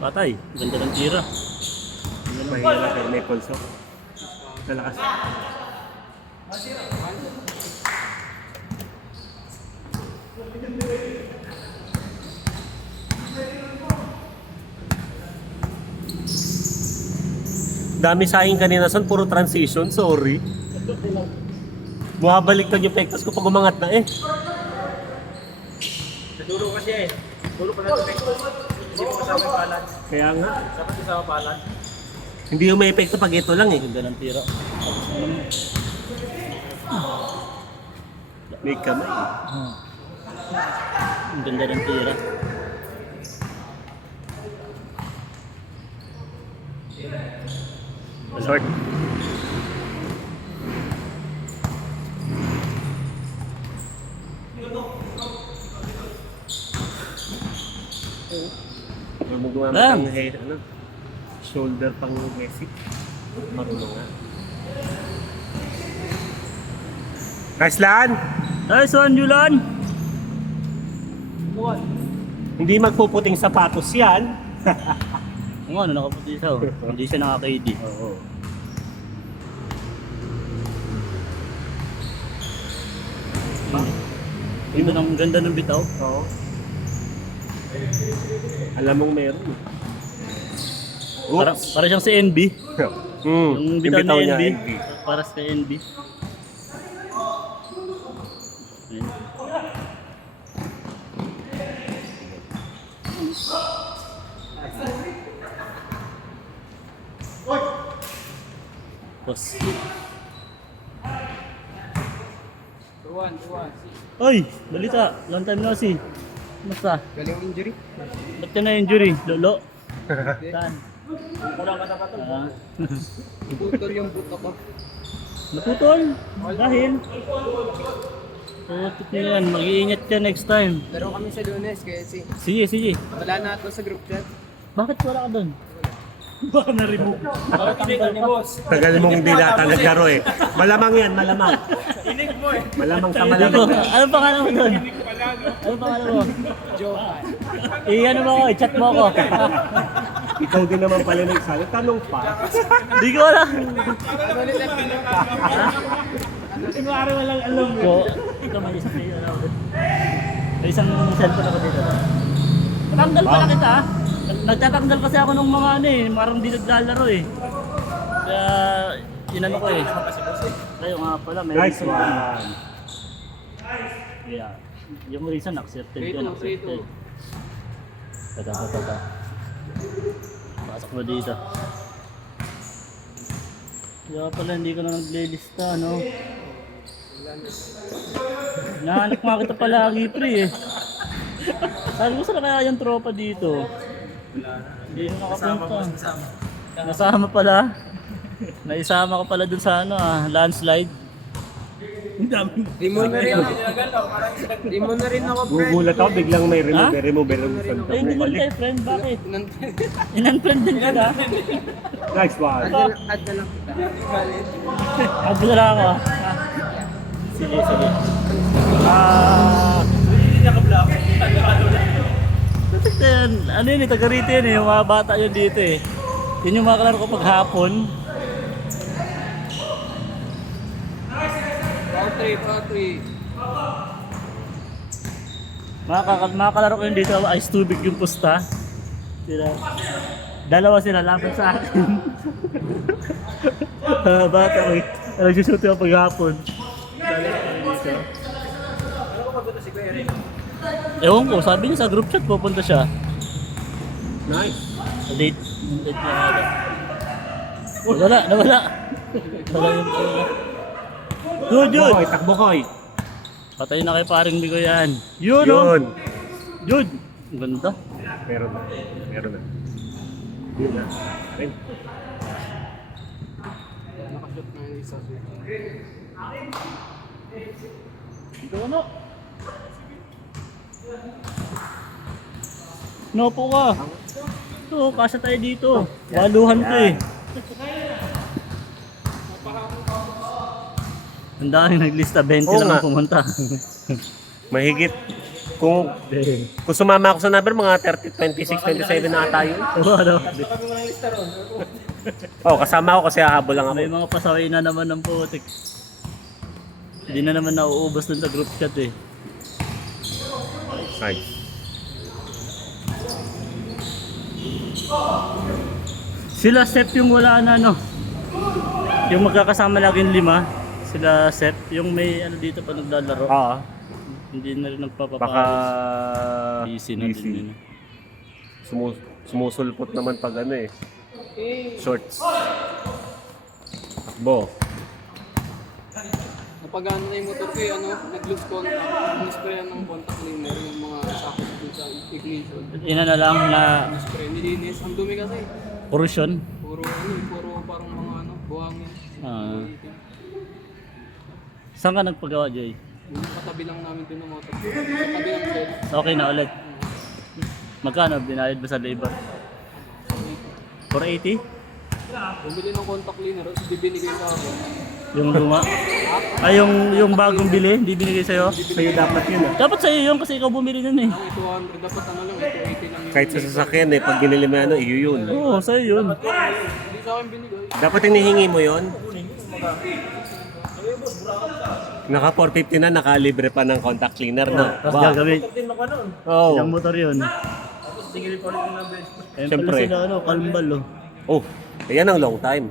Patay, ganda ng tira. Mahina kay may pulso. Nalakas. Dami sayang kanina son, puro transition, sorry. Bumabaliktad yung pektos ko pag umangat na eh. Dulo kasi eh. Dulo pa na ito. Hindi mo kasama yung balance. Kaya nga, Dapat kasama balance. hindi yung may epekto pag ito lang eh. Ganda ng tira. May kamay. Ang ganda ng tira. Short. Gumagawa Lang. ng head, ano? Shoulder pang Messi. Marunong nga. Nice lan! Nice one, Julan! Hindi magpuputing sapatos yan. Kung ano, nakaputi siya oh. Hindi siya naka-KD. Oo. Ganda ng bitaw. Oo. Alam mong meron. Para siyang si NB. Yung bitaw ni niya, NB. NB. Para sa NB. Ayun. Boss. Tuwan. Oy, balita. Long time no see. Basta. Galing injury. Ba't ka na injury? Lolo? Saan? Kulang ka na pa ito. Putol yung buto ko. Naputol? Dahil? Putot na yan. Mag-iingat ka next time. Laro kami sa Lunes kaya Sige, sige. wala na ito sa group chat. Bakit wala ka doon? Baka na-remove. Parang tinignan ni boss. Tagal mong hindi nata naglaro eh. Malamang yan, malamang. Inig mo eh. Malamang sa Dito, malamang. ano pangalan mo doon? Ano pangalan mo? Johan. Ano mo ako, i-chat mo ako. Ikaw din naman pala nagsalit. Tanong pa. Di ko alam. Ano ulit ang pinaka? Kunwari walang alam mo. So, ito may isang player na ako. May isang cellphone ako dito. Tanggal pala kita ah. Nagtatanggal kasi ako ng mga ano eh. Parang di naglalaro eh. Kaya, inano ko eh. Kayo nga pala, may Nice reason. one. Yeah. Yung reason, accepted Three, yun, two, three, accepted. two. Taga. Pasok mo dito. Kaya pala hindi ko na naglilista, no? Nahanap nga kita palagi, pre eh. Sabi ko saan kaya yung tropa dito? Hindi na nakapunta. Nasama pala. Naisama ka pala dun sa ano landslide. Di mo na rin ako. Di mo na rin ako friend. Gugulat ako, biglang may remove, Ha? remove. Eh, hindi ko kayo friend, bakit? In-unfriend din kita. Nice one. Add na lang kita. Agla lang ako. Sige, sige. Ano yun eh, taga rito yun eh, yung mga bata yun dito eh. Yun yung mga kalaro ko pag hapon. Pound 3. Mga kalaro ko yun dito, ice tubig yung pusta. Dalawa sila, lapit sa akin. Bata ko eh, nagsusuti ako pag hapon. Ewan ko, sabi niya sa group chat pupunta siya. Nice. Late niya nga. Nawala. Nawala yung Good, yun. Boy, takbo ko eh. Patay na kay paring Bigo yan. Yun, oh. Yun. Yun. Ang ganda. Meron na. Meron na. Yun na. Ayun. Nakashoot na yung isa. Ito ano? Nopo ka. Ito, kasya tayo dito. Baluhan ko eh. Ang daming naglista, 20 Oo lang nga. ang pumunta. Mahigit. Kung sumama ako sa number, mga 30, 26, 27 na tayo. Oo, ano? Oh, kasama ako kasi hahabol lang ako. May mga pasaway na naman ng putik. Hindi na naman nauubos dun sa group chat eh. Nice. Sila Sep yung wala na ano. Yung magkakasama laging 5. Sila Sep, yung may ano dito pa naglalaro. Oo. Hindi na rin Baka nagpapapalis. Busy na din yun. sumusulpot naman pag ano eh. Shorts. Takbo. Napagano na yung motor ko eh, ano, nag-lose contact. Nisprayan ng contact cleaner yung mga sakot dun sa ignition. Ina na lang na Nispray, nilinis. Ang dumi kasi. korosyon. Puro ano, puro parang mga ano, buhangin. Saan ka nagpagawa, Jay? Yung katabi lang namin dun ng motor. Sa tabi ng shed. Okay na ulit. Magkano binayad ba sa labor? 480? Bumili ng contact cleaner, tapos bibinigay sa akin. Yung luma? Ay, yung bagong bili, hindi binigay sa'yo? Sa'yo dapat yun ah. Dapat sa'yo yun kasi ikaw bumili nun eh. Ang 200, dapat ano lang, 280 lang yun. Kahit sa sasakyan eh, pag binili mo ano, iyo yun. Oo, sa'yo yun. Hindi sa akin binigay. Dapat hinihingi mo yun. Naka 450 na, nakalibre pa ng contact cleaner, no? Tapos Wow. gagawin. Oh. Ilang motor yun? Siyempre. Siyempre. Sila ano, kalmbal oh. Oh, ayan ang long time.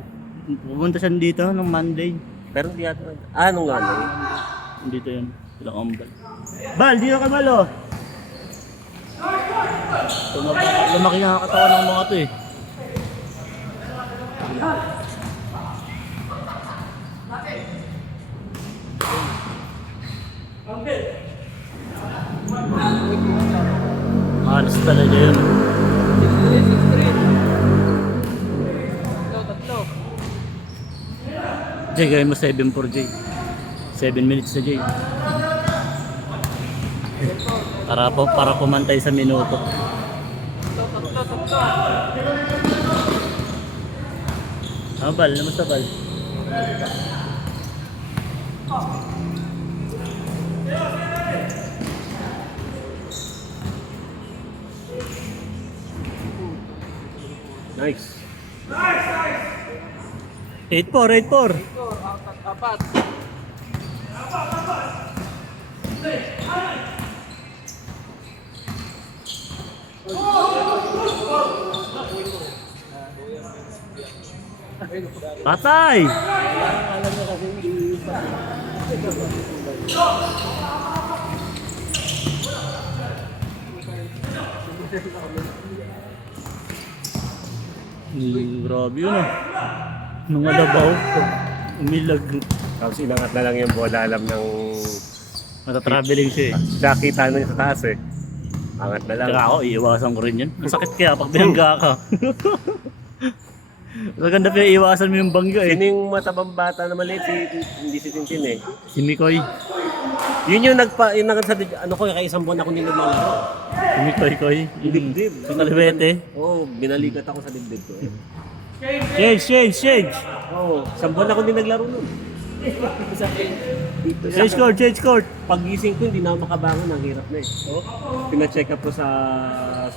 Pupunta siya dito nung Monday. Pero hindi yata. Nung ano? Dito yun. Silang kambal. Bal, dito ka Bal oh. Lumaki nga ang katawan ng mga to eh. Malas talaga yun. Tatlo. Jay, gawin mo 7-4 Jay. 7 minutes na Jay. Para pumantay sa minuto. Bal, namusta Bal? Nice. 8-4. Apat. Patay! Grabe yun ah. Nung alabaw, umilag. Tapos inangat na lang yung bola, alam ng... Matatraveling siya eh. Siya kita na sa taas eh. Angat na lang. Tsaka ako, iiwasan ko rin yun. Masakit kaya pag binangga ka. Maganda pa iiwasan mo yung bangga eh. Sino yung matabang bata na maliit? Hindi si Tintin eh. Si Mikoy. Yun yung nagsabi, ano ko, kaya isang buwan ako hindi naglalaro. Si Mikoy. Dibdib. Sa Calvete. Oo, binalikat ako sa dibdib ko eh. Change! Oo, isang buwan ako hindi naglaro nun. Change court! Pag-gising ko, hindi na ako makabangon, ang hirap na eh. Pina-check up ko sa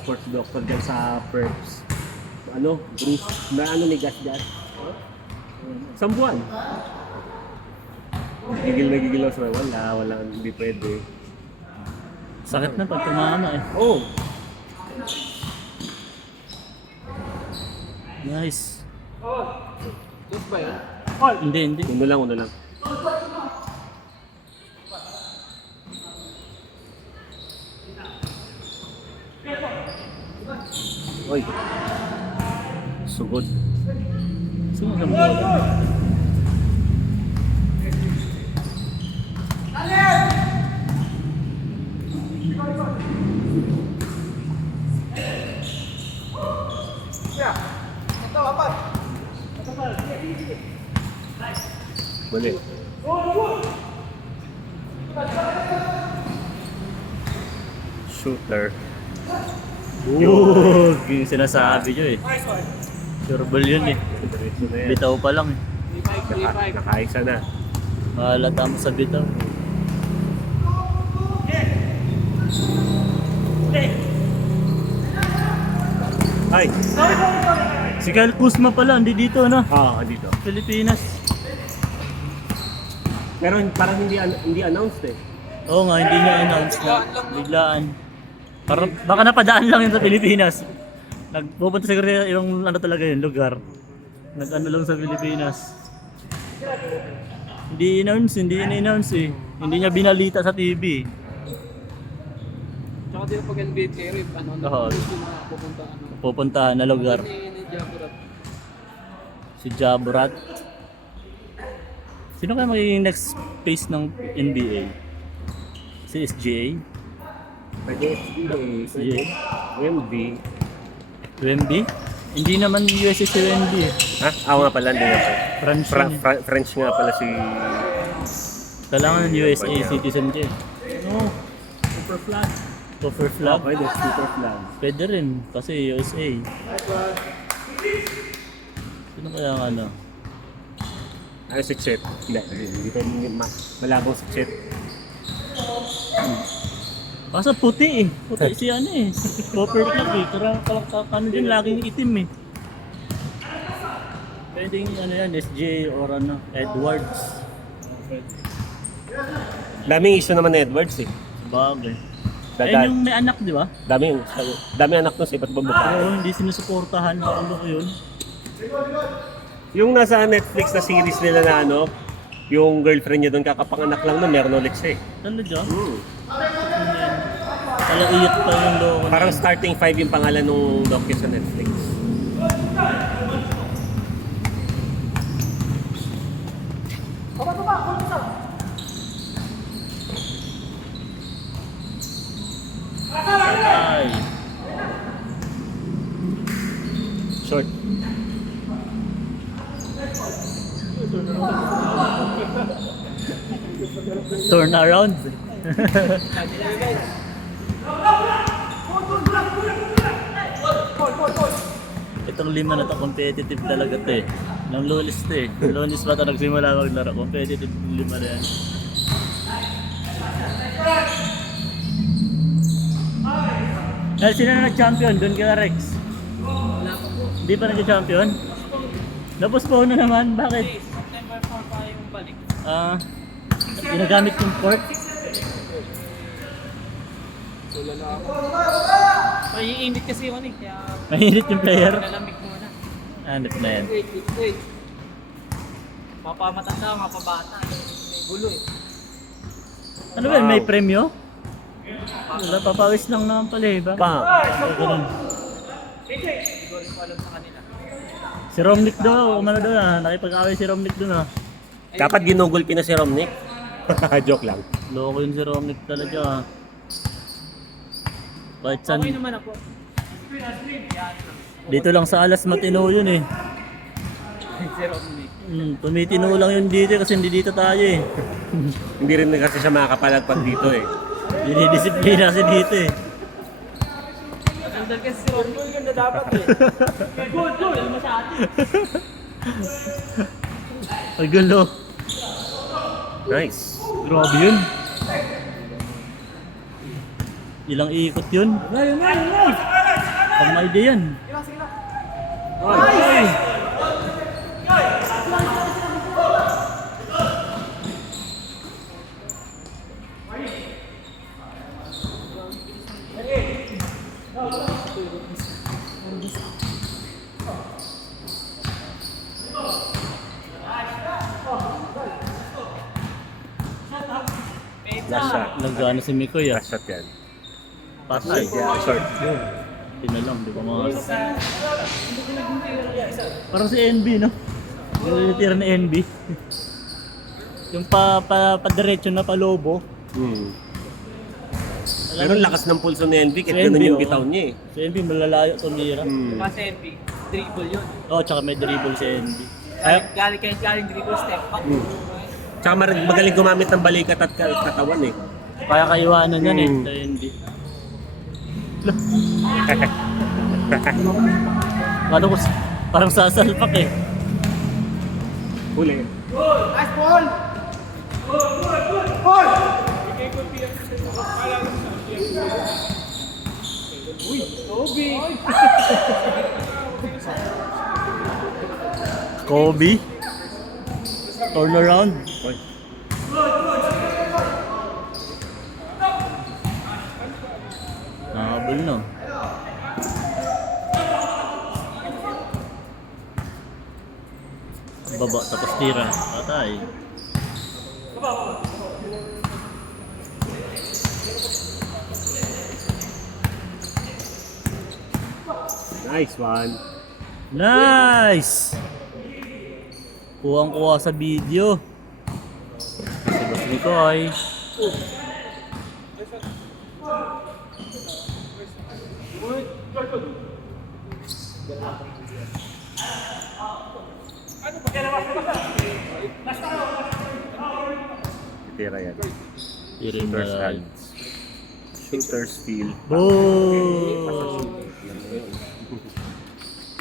sports doctor dyan sa Perps. Ano, Bruce, na ano ni gas. Isang buwan. Gigil ako sa wala, hindi pwede. Sakit na pag tumama eh. Oh, Nice. Dos ba yun? Hindi. uno lang. Oy. Sugod. Sumasambot. Mali. Shooter. Yung sinasabi nyo eh. Sure ball yun eh. Diretso na yan. Bitaw pa lang eh. 3-5. Nakaisa na. Mahalata mo sa bitaw. Ay! Si Kyle Kuzma pala, hindi dito na. Dito. Pilipinas. Pero parang hindi announced eh. Oo nga, hindi niya announce na. Biglaan. Parang, baka napadaan lang yun sa Pilipinas. Nagpupunta siguro yung ano talaga yun, lugar. Nag-ano lang sa Pilipinas. Hindi in-announce eh. Hindi niya binalita sa TV. Tsaka din pag NBA player, Oo. gusto na pupunta, Pupuntahan na lugar. ni Jaburat. Si Jaburat. Sino kaya magiging next phase ng NBA? Si SGA? Pwede SGA? MB. UMB? Hindi naman USA si UMB eh. Ha? Ako nga pala, hindi nga siya. French yun eh. French nga pala si... Kailangan ng USA citizen din. No, super flat. Super flag? Okay, that's super flag. Pwede rin kasi USA. Sino kaya ang ano? Ano si Chet? Hindi tayo malabong si Chet. Basta puti eh. Puti si ano eh. Super flag eh. Ano din laging itim eh. Pwedeng ano yan, SJ or ano, Edwards. Daming issue naman ni Edwards eh. Bagay. Dagat. Ayun yung may anak di ba? Dami anak nun sa iba't ibang babae. Oo, hindi sinusuportahan. Ano ko yun? Yung nasa Netflix na series nila na ano, yung girlfriend niya doon kakapanganak lang na meron ulit siya eh. Talaga? Kalaiyak pa yung loko. Parang starting 5 yung pangalan nung docu sa Netflix. Ay. Short. Turn around. Itong lima na to competitive talaga to eh. Nang Lulis to eh. Lulis pa to nagsimula maglaro. Competitive yung lima na yan. Dahil sino na nag-champion? Doon ka na Rex. Wala pa po. Hindi pa nag-champion? Napostpone na naman. Bakit? September 4 pa yung balik. Ginagamit yung port? Wala na ako. Maiinit kasi yun eh. Kaya Mahinit yung player? nalamig muna. Hanip na yan. Wait. Mapamatanda, mapabata. May gulo eh. Ano ba yun? May premyo? Wala, papawis lang naman pala eh. Ba? Ganun. Hindi ko rin po alam sa kanila. Si Romnick daw, umano daw na. Nakipag-away si Romnick doon ah. Dapat ginugulpi na si Romnick. Joke lang. Loko yun si Romnick talaga ah. Kahit saan. Okay naman ako. Dito lang sa Alas matino yun eh. Si Romney. Tumitino lang yun dito kasi hindi dito tayo eh. Hindi rin kasi siya makakapalagpag dito eh. Dinidisiplina kasi dito eh. Sandal kasi si Romney yun na dapat eh. Good! Alam mo sa atin. Ay gulo. Nice. Grabe yun. Ilang ikot yun. Pang may day yan. Ay! Last shot. Nagano si Mikoy ah. Last shot yan. Patay. Short. Tinalang, di ba mga parang si NB no? Yung tinitira ni NB. Yung pa-diretso na palobo. Pero lakas ng pulso ni Envy, kahit Si ganun Envy, yung oo. bitaw niya eh. Si NB malalayo tumira. Kasi MB, dribble yun. Oo, tsaka may dribble si NB. Ay, Galing dribble step back. Tsaka magaling gumamit ng balikat at katawan eh. kaya kaiwanan yan eh, sa NB. Paano ko, parang sasalpak eh. Huli. Nice ball! Kobe. Turn around. Oy. Nakabal no. Baba tapos tira. Patay. Nice one. Nice! Kuwang-kuha sa video. Si Boss Mikoy. Tira yan. Tirin Shooter's na. hands. Shooter's feel. Boom!